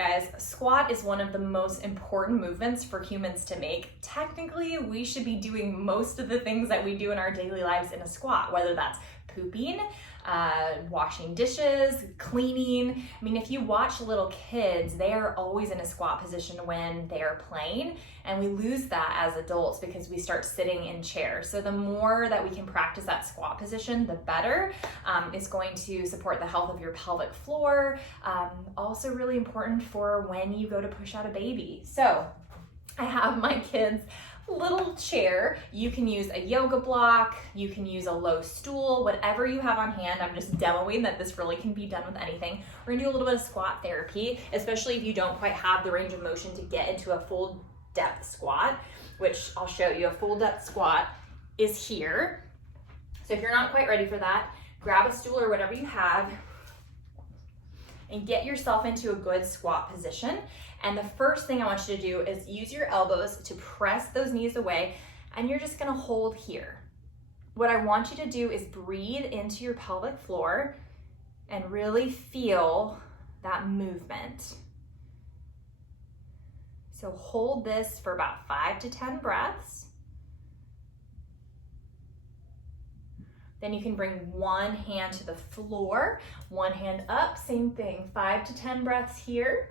guys, squat is one of the most important movements for humans to make. Technically, we should be doing most of the things that we do in our daily lives in a squat, whether that's pooping, washing dishes, cleaning. I mean, if you watch little kids, they are always in a squat position when they are playing, and we lose that as adults because we start sitting in chairs. So the more that we can practice that squat position, the better. It's going to support the health of your pelvic floor. Also really important for when you go to push out a baby. So I have my kids' little chair. You can use a yoga block, you can use a low stool, whatever you have on hand. I'm just demoing that this really can be done with anything. We're gonna do a little bit of squat therapy, especially if you don't quite have the range of motion to get into a full depth squat, which I'll show you. A full depth squat is here. So if you're not quite ready for that, grab a stool or whatever you have and get yourself into a good squat position. And the first thing I want you to do is use your elbows to press those knees away, and you're just gonna hold here. What I want you to do is breathe into your pelvic floor and really feel that movement. So hold this for about 5 to 10 breaths. Then you can bring one hand to the floor, one hand up, same thing, 5 to 10 breaths here.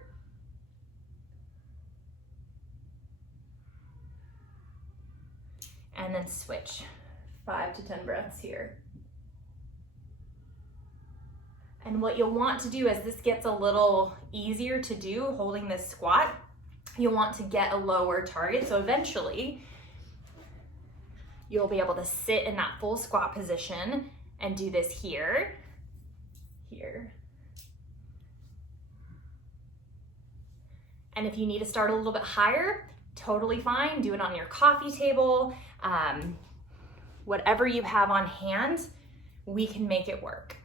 And then switch, 5 to 10 breaths here. And what you'll want to do as this gets a little easier to do, holding this squat, you'll want to get a lower target. So eventually, you'll be able to sit in that full squat position and do this here, here. And if you need to start a little bit higher, totally fine. Do it on your coffee table. Whatever you have on hand, we can make it work.